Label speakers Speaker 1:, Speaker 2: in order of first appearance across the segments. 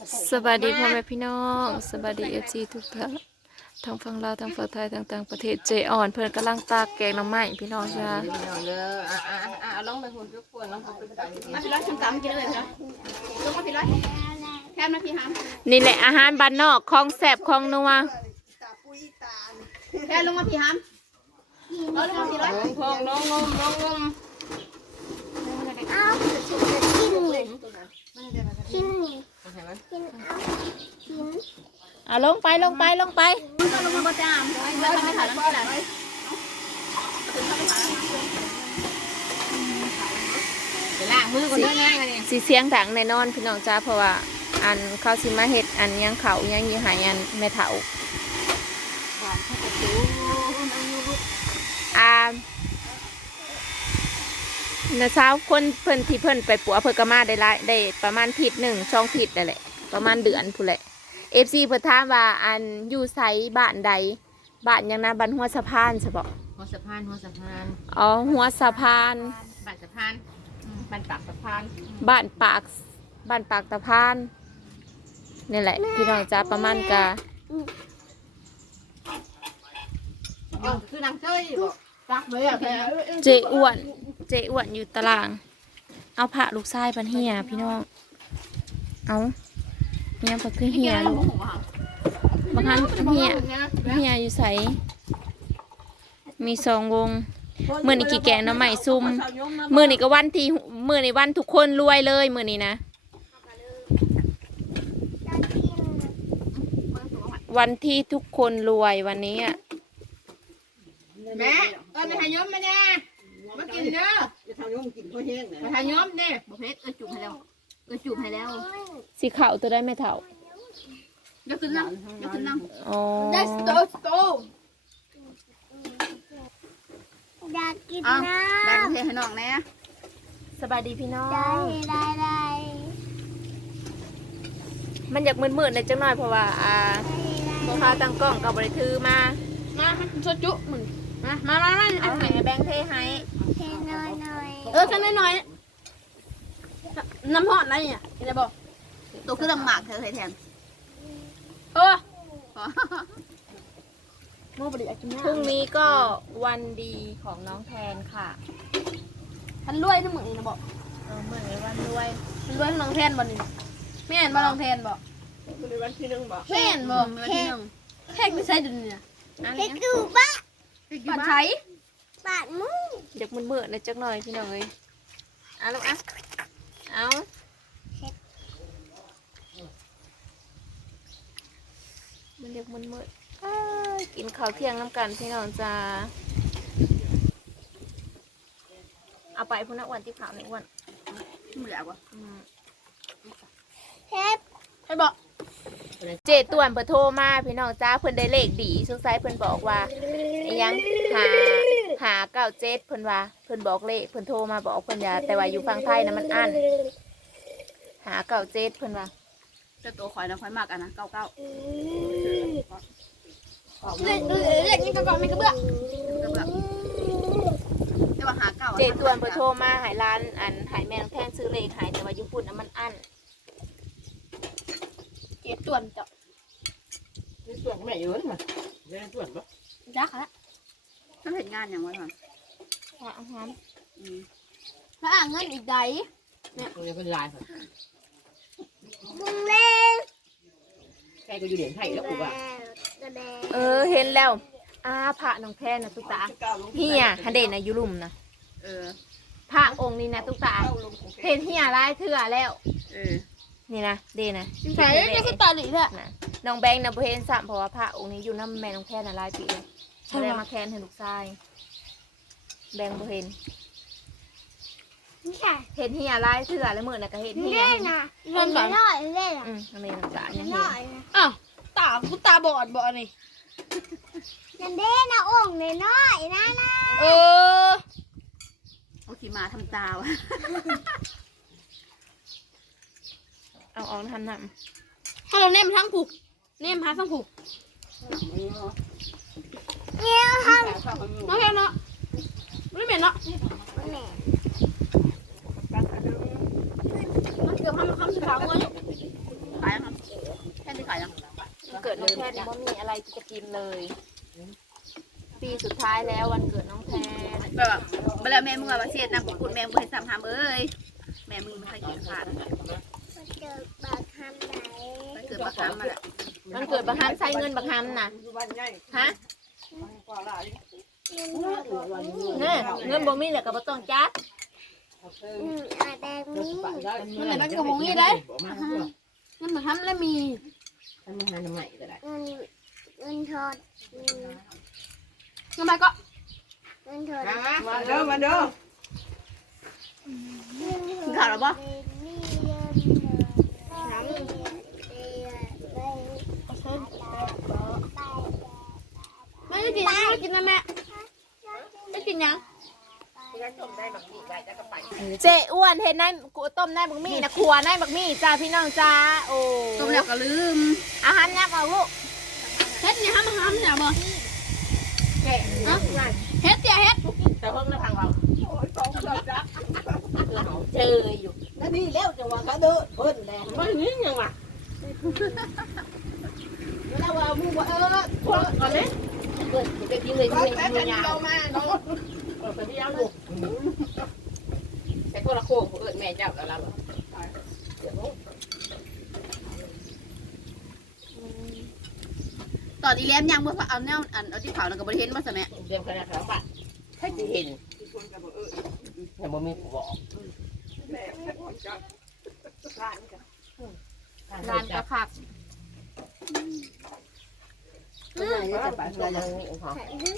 Speaker 1: สวัสดีพ่อแม่พี่น้องสวัสดีFCทุกท่านทั้งฝั่งลาวทั้งฝั่งไทยต่างประเทศเจอ่อนเพื่อนกำลังตากแกงหน่อไม้พี่น้องจ้า
Speaker 2: ลองไปหุ่นทุกคนลองไปไก่
Speaker 3: มาพี่ร้อยชิมตำกินเลยพี่ร้อยลงมาพี่ร้อยแค่มาพี่หาม
Speaker 1: นี่แหละอาหารบ้านนอกของแซ่บของนัว
Speaker 3: แค่ลงมาพี่หามเอาลงมาพี่ร้อย
Speaker 2: พองน้องงมน้องงม
Speaker 4: เอากินเลยกินนี่
Speaker 2: เห็นไหม
Speaker 4: กินเอากิน
Speaker 1: เอาลงไปลงไปลงไป
Speaker 3: ลงมาบ่จ้ามแล้วทำให้ถ่ายแล้วนี่แหละ
Speaker 2: ไปล้างมือก่อนด้วยนะนี่
Speaker 1: สีเสียงดังแน่นอนพี่น้องจ้าเพราะว่าอันเขาสิมาเฮ็ดอันยังเขายังอยู่หายอันแม่เฒ่านะเช้าคนเพิ่นที่เพิ่นไปปัวเพิ่นก็มาได้ประมาณทิศหนึ่งช่องทิศนั่นแหละประมาณเดือนพู้นแหละ FC เพิ่นถามว่าอันอยู่ไสบ้านใดบ้านยังนะบ้านหัวสะพานใช่บ่
Speaker 2: หัวสะพานหัวสะพาน
Speaker 1: อ๋อหัวสะพาน
Speaker 2: บัตรสะพานบัตรปากสะพาน
Speaker 1: บ้านปากตะพานนี่แหละพี่น้องจ้าประมาณกะ
Speaker 2: คือนางเจ้ยบอกรักเลยอ่ะแค่
Speaker 1: เจอ้วนอยู่ตาราง เอาผ้าลูกชายปันเฮียพี่น้องเอาเนี่ยพอคือเฮียลูกบางครั้งเฮียอยู่ใสมีสองวงมื่อนี้กี่แกงหน้ำใหม่ซุ่มมื่อนี้ก็วันที่มื่อนี้วันทุกคนรวยเลยมื่อนี้นะ วันที่ทุกคนรวยวันนี้อ่ะ
Speaker 3: แม่ไม่หายย้อมไม่แน่มากินเด้อ
Speaker 2: จะทำน้องกินข้าวแห้งนะ
Speaker 3: ไม่หายย้อมเด้บ่เพชรจุ่มให้แล้วจุ่มให้แล้ว
Speaker 1: สีขาวตัวได้ไม่เท่าย
Speaker 3: กขึ้นนั่งยกขึ้นนั่ง
Speaker 1: อ๋อ
Speaker 3: โต
Speaker 4: อยากกิน
Speaker 3: อ่ะ
Speaker 4: นะ
Speaker 3: แบ่งเทให้น้องแน่
Speaker 1: สบายดีพี่น้อง
Speaker 4: ได้
Speaker 1: มันอยากมืดๆในอยจังหน่อยเพราะว่าพาตั้งกล้องกับบริทือมา
Speaker 3: มาโซจุมึงมา
Speaker 1: เอาให้แบงค์เทให้
Speaker 4: เทน้อย
Speaker 3: สักน้อยน้ำหอดอะไรเนี่ยจะบอกตัวคือลำหมากเธอเคยแทนโมบดีอากิน
Speaker 1: พรุ่งนี้ก็วันดีของน้องแทนค่ะ
Speaker 3: ฉันรวยนะมึงนะบอก
Speaker 1: เหมือนวันรวย
Speaker 3: ฉันรวยน้องแทนบ่นี่ไม่เห็นบ่น้องแทนบ่
Speaker 2: ในวันที่หนึ่งบอก
Speaker 3: ไม่เห็นบ่วันที่หนึ่งแขกไม่ใช่ดุนี่นะ
Speaker 4: ๆเฮ็ดดูปะ
Speaker 3: บัตรใช้
Speaker 4: ปาดมือ
Speaker 1: อยากมืดๆในอยจังหน่อยพี่น้องเอ้ยเอาลูกอ่ะเอามันเรียกมืดๆกินข้าวเที่ยงน้ำกันพี่น้องจ้าเอาไปพุ่นนะอ้วนที่ขาวในอ้วน
Speaker 3: ไม่อยากว่ะ
Speaker 4: เฮ็ด
Speaker 3: ให้บอก
Speaker 1: เจต่วนเพิ่นโทรมาพี่น้องจ้าเพิ่นได้เลขดีสงสัยเพิ่นบอกว่าอิหยังหาเก้าเจ็ดเพิ่นว่าเพิ่นบอกเลขเพิ่นโทรมาบอกเพิ่นอย่าแต่ว่าอยู่ฝั่งไทยนะมันอั้นหาเก้าเจ็ดเพิ่นว่า
Speaker 3: จะตัวคอยนะคอยมากอ่ะนะเก้าเก้า
Speaker 4: เรียกยังกระบอกไม่กระเบื้อง
Speaker 3: แต่ว่าหาเก้า
Speaker 1: เจต่วนเพิ่นโทรมาใหายร้านอันใหายแมงแทนซื้อเลขใหายแต่ว่าอยู่ปุ่นน่ะมันอั้น
Speaker 3: เจ็ดต่วนจ้ะ
Speaker 2: นี่ส่วนแม่อยู่นี่มาเล่นส่วนปะ
Speaker 3: ยักษ์ละฉันเห็นงานอย่างไรก่อน
Speaker 1: หาอาหาร
Speaker 3: แล้วอ่างเงินอีกใด
Speaker 2: ตัวนี้เป็นลายค่ะ
Speaker 4: มึงเล่น
Speaker 2: ใครก็อยู่เหรียญไทยแล้วกูว่า
Speaker 1: เห็นแล้วพระน้องแทนน่ะตุ๊กตาเฮียฮันเดนน่ะอยู่ลุ่มนะพระองค์นี้นะตุ๊กตาเห็นเฮียหลายเทื่อแล้วนี่นะเดนะ
Speaker 3: ใส่ก็คือตาหลีแหละ
Speaker 1: นะน้องแบงค์นะบ่เห็นซ้ำเพราะว่าพระองค์นี้อยู่น้ำแม่น้องแทนน่ะหลายปีแล้วบ่ได้มาแคนให้ลูกชายแบงค์บ่เห็น
Speaker 4: นี่ค่ะ
Speaker 1: เห็นเฮียหลายเทื่อแล้วมื้อน่ะก็เห็นเฮีย
Speaker 4: เล่นนะเล่นน้อยเล่น
Speaker 1: อันนี้น้ำตาลยังเห็
Speaker 4: น้
Speaker 1: น
Speaker 4: อยนะ
Speaker 3: อ้าวตากูตาบอดบ่อันนี้
Speaker 4: นั่นเด้นะองค์น้อยนะ
Speaker 3: เออโอเคมาทำตาวะ
Speaker 1: เอาออกทำน้
Speaker 3: ถ้าเราเนมทั้งผูกเนมพาทั้งผูก
Speaker 4: เนี่ยท
Speaker 3: น้องแค่เนาะไม่เหม็นเนาะ
Speaker 4: ำแหน่
Speaker 3: มันเกือบทำสุดท้ายเลยขายยังแค่ที่ขายยัง
Speaker 1: วันเกิดน้องแทนไม่มีอะไรจะกินเลย ปีสุดท้ายแล้ววันเกิดน้องแทน
Speaker 3: แบบเวลาแม่มึงมาเสียดนะคุณแม่มึงให้ซ้ำหามเอ้ยแม่มึงไม่เคยกินขาด
Speaker 4: มันเกิดบาดทำไหน
Speaker 3: มันเกิดมาค้ำมาแหละ
Speaker 1: วันเกิดบักฮัมใช้เงินบักฮัมน่ะฮะเนี่ยเงินบ่มีแหละก็บ่ต้องจัด
Speaker 4: อาแดงนี้
Speaker 3: มันไหนมันกระมงนี่ได้นั่นมาทำแล้วมี
Speaker 2: มันมาหาหน่อไม้ก็ได้
Speaker 4: เงินทอด
Speaker 3: ทำไมก็
Speaker 4: เงินทอด
Speaker 2: มาเด้อมาเด้อ
Speaker 3: กินข้าวหรอปะไม่ได้กินไม่กินนะแม่ไม่กินยัง
Speaker 1: เจ๊อ้วนเห็นนายต้มนายบักมี่นะครัวนายบักมี่จ้าพี่น้องจ้าโอ้
Speaker 3: ต้มแล้วก็ลืม
Speaker 1: อาหารยับเอาลูก
Speaker 3: เฮ็ดเนี่ยห้ามเนี่ยบ่เฮ็ดเนี่ยเฮ็ด
Speaker 2: แต่เพิ่งได้ทางเรา
Speaker 1: เจออยู่
Speaker 2: นั่นนี่แล้วจังหวะเขาเด้อเพิ่นแดงไม่นี่ยังวะแล้วว่ามึงว่าคนก่อนเลยเพิ่นจะกินเลยกินเลยยาวมาเนาะไปที่ยังลูกแต่คนละโค้งเอิ้นแม่เจ้าแล้วล่ะ
Speaker 3: ตอนอีเลี้ยมยังเมื่อเอาแนวเอาที่เผาแล้วก็บริเห็นมาสมัย
Speaker 2: เตรียมคณะครับบัดถ้าจะเห็นแต่บ่มีผู้บอก
Speaker 1: ร้านกระผัก
Speaker 2: จะไปเรายังมีของ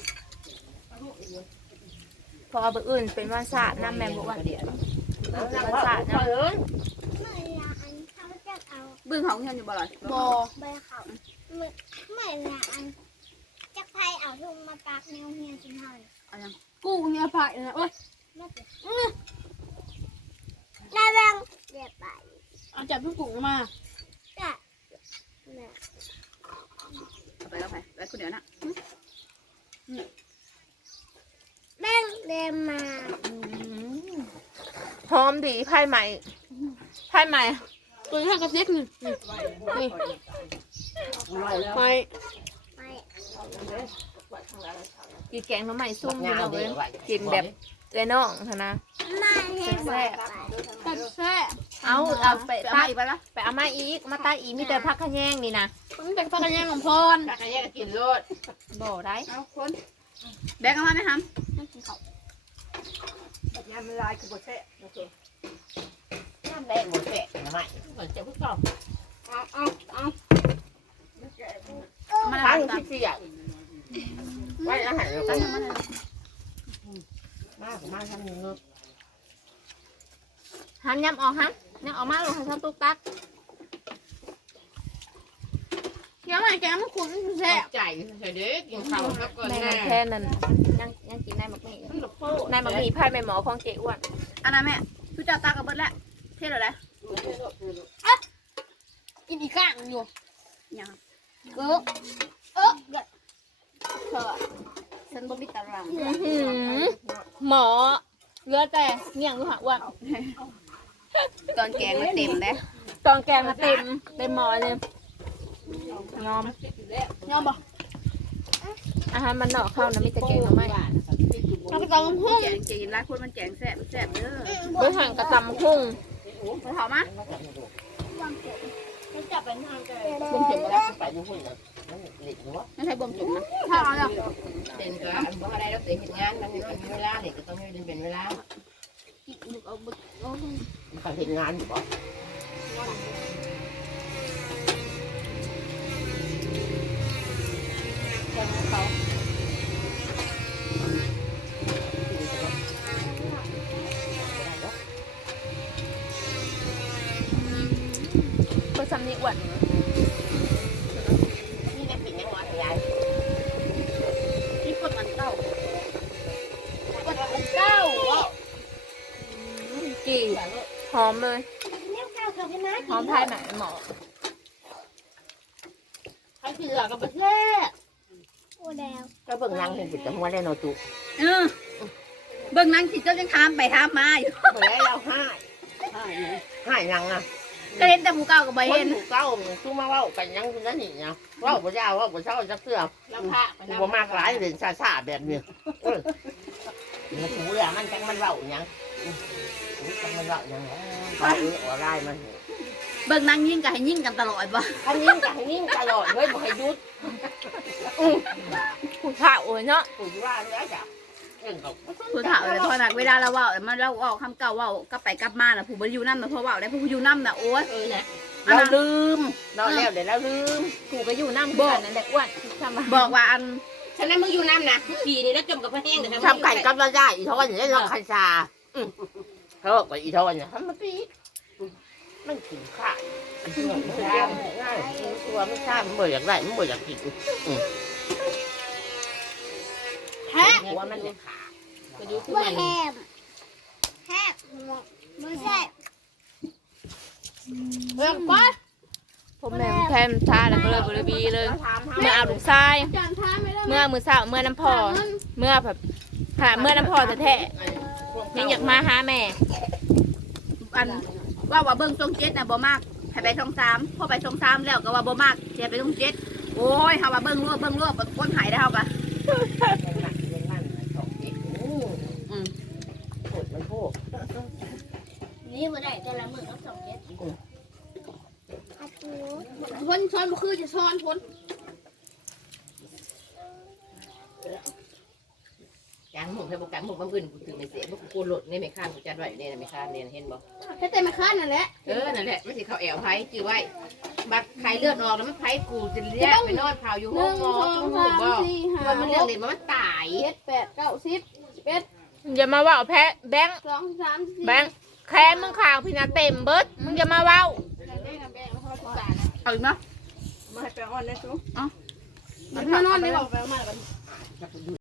Speaker 1: พอเอาไปอื่นเป็นวันศาสตร์น้ำแมงบอกว่า
Speaker 2: เดี๋ยว
Speaker 1: เป็นวันศาสตร์นะ
Speaker 4: เมื่อละอันเขาจะเอา
Speaker 3: บึ้งเขาเงินอยู่บ่อยบ่
Speaker 4: ใบเขาเมื่อละอันจะใครเอาทุ่งมาตากแนวเฮียสินหอย
Speaker 3: กู้เนี่ยไปนะโอ้ย
Speaker 4: ระวังเดี๋ยวไป
Speaker 3: เอาจับทุกกุ้งมา
Speaker 4: จ้ะน่ะ
Speaker 3: ไปแล้วไปคนเดียวนะ
Speaker 4: แม่งเดินมา
Speaker 1: หอมดีไพ่ใหม่ไพ่ใหม่
Speaker 3: ตัวนี้กระเซ็กนี่นี่ไป
Speaker 4: ไป
Speaker 1: กีแกงน้ำใหม่ซุ่มพี่น้องเลยกินแบบเอ้ยน้องเถอะนะ
Speaker 4: มาเห็นไป
Speaker 3: ตัดแซ่
Speaker 1: เอาไป
Speaker 3: ไป
Speaker 1: ตัด
Speaker 3: อีกไปละ
Speaker 1: ไปเอามาอีกมาตัดอีกมีแต่พักขะแยงนี่นะ
Speaker 3: มันเป็นพักกันยังของพร
Speaker 2: ถ้าใครแยกกินรถ
Speaker 1: บ่ได้
Speaker 3: เอาคนแบกกันมาไหมฮัมกินข้าวย
Speaker 2: ามลายคือบ่แช่โอเคน้ำแดงหมดแช่ทำไมเหมือนจะพึ่งก่อน
Speaker 3: มา
Speaker 2: ทั้ง
Speaker 3: ตั
Speaker 2: ที่เสียไว้อาหารเรา
Speaker 3: ตั
Speaker 2: ก็
Speaker 3: นมา
Speaker 2: มากทำนึงเนาะ
Speaker 1: หันย้ำออกหันย้ำออกมาลงให้ฉันตุ๊กตัก
Speaker 3: เกี่ยวอะไรแกมันขุ่นแซ่
Speaker 2: ใจเฉยเด็กกินข้าวแล้วก็
Speaker 1: แม่
Speaker 2: แน่
Speaker 1: น้ำแค่นั้นยังกินนายบักมี่นายบักมี่ไพ่ใหม่หมอของเจ๊อ้วน
Speaker 3: อันนั้นแม่ทุกเจ้าตากับเบิร์ดแล้วเท่เลยกินอีกข้างอยู่ยังเออเธอฉันบ่มีตาราง
Speaker 1: หมอเหลือแต่เมี่ยงลูกหะอ้วน
Speaker 3: ตอนแกงมันเต็มเลย
Speaker 1: ตองแกงมาเต็มหมอเลยยอม
Speaker 3: ยอมบ่
Speaker 1: อาหารมันเนาะเข้านะไม่แต่แกงหน่อไม้
Speaker 3: เราไปตองหุ้งแกงจีนร้านคนมันแกงแซ่บแซ่บเด้อ
Speaker 1: เบื้องห่างกระตำพุ่ง
Speaker 3: ไปเผามา
Speaker 2: บุ้งเจ็บมาแล้วไปบุ้งเลยหลีกหัว
Speaker 3: ไม่ใช่บ่มจุ่มนะถ้าเอาแล้ว
Speaker 2: เป็นก็อันว่าได้เราเสียเหตุงานมันเป็นเวลาเด็กก็ต้องให้เป็นเวลามันต้องเหตุงานอยู่ป่ะ
Speaker 1: เพื่อซ้ำนี่อ้วน
Speaker 2: นี่ได้ปิดยังไงยาย
Speaker 3: ที่กดมันเต้าก
Speaker 2: ดมันเก้า
Speaker 1: จีหอมเลยหอมไพ่ใหม่หมอ
Speaker 2: ใครคือเหลือกับประเทศ
Speaker 4: โอ้แดว
Speaker 2: ก็เบิ่งนางเห็นติดแต่หัวได้นอตุ
Speaker 3: เบิ่งนั่งสิเจ้ายังทามไปทามมาอยู่
Speaker 2: เมื่อไรเราให้นางอ่ะ
Speaker 3: ก็เห็นแต่ผู้เก่าก็บ่
Speaker 2: ค
Speaker 3: เห็
Speaker 2: น
Speaker 3: น
Speaker 2: หมู่เก่าสู้มาเว้ากันยังนั่นนี่เนาะเว้าบ่ยาวเว้าบ่เช้าจักเทื่อ
Speaker 3: แล้วพระไป
Speaker 2: บ่มากหลายเล่นซ่าๆแบบนี้มันถูแล้วมันจังมันเว้าหยังจังมันเว้าหยังไปออนไลน์มัน
Speaker 3: เบิ่งนางยิงก็ให้ยิงกันตลอดบ่
Speaker 2: อันนี้ก็ให้นิ่งตลอดเฮ้ยบ่ให้หยุด
Speaker 1: ผู้เฒ่าเนาะ
Speaker 2: ถูกว่าแล้วจ้ะเรื่องเขา
Speaker 3: ผู้เฒ่าเลยพอนักเวลาเราเว้ามันเราเว้าคำเก่าเว้ากลับไปกลับมาน่ะผู้บ่อยู่นำน่ะพอเว้าได้ผู้อยู่นำน่ะโอ้ย
Speaker 2: นะเราลืมเราแล้วเดี๋ยวเราลืม
Speaker 1: กูก็อยู่น้ำบ่นั่นแหละอ้วนทำมา
Speaker 3: บอกว่าอัน
Speaker 2: ฉะนั้นมึงอยู่น้ำนะปีนี้แล้วจมกับพระแห้งทำไก่กับเราได้อีทอนเนี่ยเราคันชาเขาบอกว่าอีทอนเนี่ยทำมาปีมันกินข้าวมันง่ายตัวไม่ทราบมันบ่อยากได้มันบ่อยากกิน
Speaker 3: แฮะ
Speaker 2: หัวมันจะขาดไปดูที่
Speaker 4: บ่
Speaker 2: มัน
Speaker 4: แฮมแฮมบ่ใช่
Speaker 3: เบิ่งไป
Speaker 1: ผมแม่แพมทาแล้วก็เลยบริบีเลย
Speaker 2: ถาม
Speaker 1: เมื่อเอาลูกชาย
Speaker 3: จานท้าไม่ได้
Speaker 1: เมื่อมือเช้าเมื่อน้ำพอเมื่อแบบหาเมื่อน้ำพอแท้ๆยังอยากมาหาแม่
Speaker 3: อันว่าเบิ่งทรงเจ็ดน่ะบ่มากให้ไปทรง3พอไปทรง3แล้วก็ว่าบ่มากเสียไปทรง7โอ้ยเฮาว่าเบิ่งรวบคนหายได้เฮาก็
Speaker 2: มันโคก
Speaker 4: นี่บ่ได้แต่ละมื้อต้องส่งเจ็ดอาตู
Speaker 3: คนช้อนบ่คือจะช้อนคน
Speaker 2: จางหมูให้โปรแกรมหมูบางอื่นถึงไม่เสียพวกกูหลุดในไม่ข้านกูจัดไว้ในไม่ข้านเนี่ยเห็นบ่
Speaker 3: แค่แต่มาค้านนั่นแหละ
Speaker 2: นั่นแหละไม่ใช่เขาแอวไผ่จื้อไว้บัดใครเลือดออกแล้วมันไผ่กูจะเรียกไปนอนเผาอยู่ห้องหมอจุ่มหูบ่ว่ามันเรื่องเด็ดมันตาย
Speaker 3: 7 8 9 10 11
Speaker 1: อย่ามาเว่าแพ้แบงค์
Speaker 3: 2 3 4
Speaker 1: แบงค์แค่มึงข่าวพี่นาเต็มเบิดมึงอย่ามาเว้า
Speaker 3: เอาอีกเนาะ
Speaker 2: มาให้ไปอ่อนนะchú
Speaker 3: มันนอนได้บ่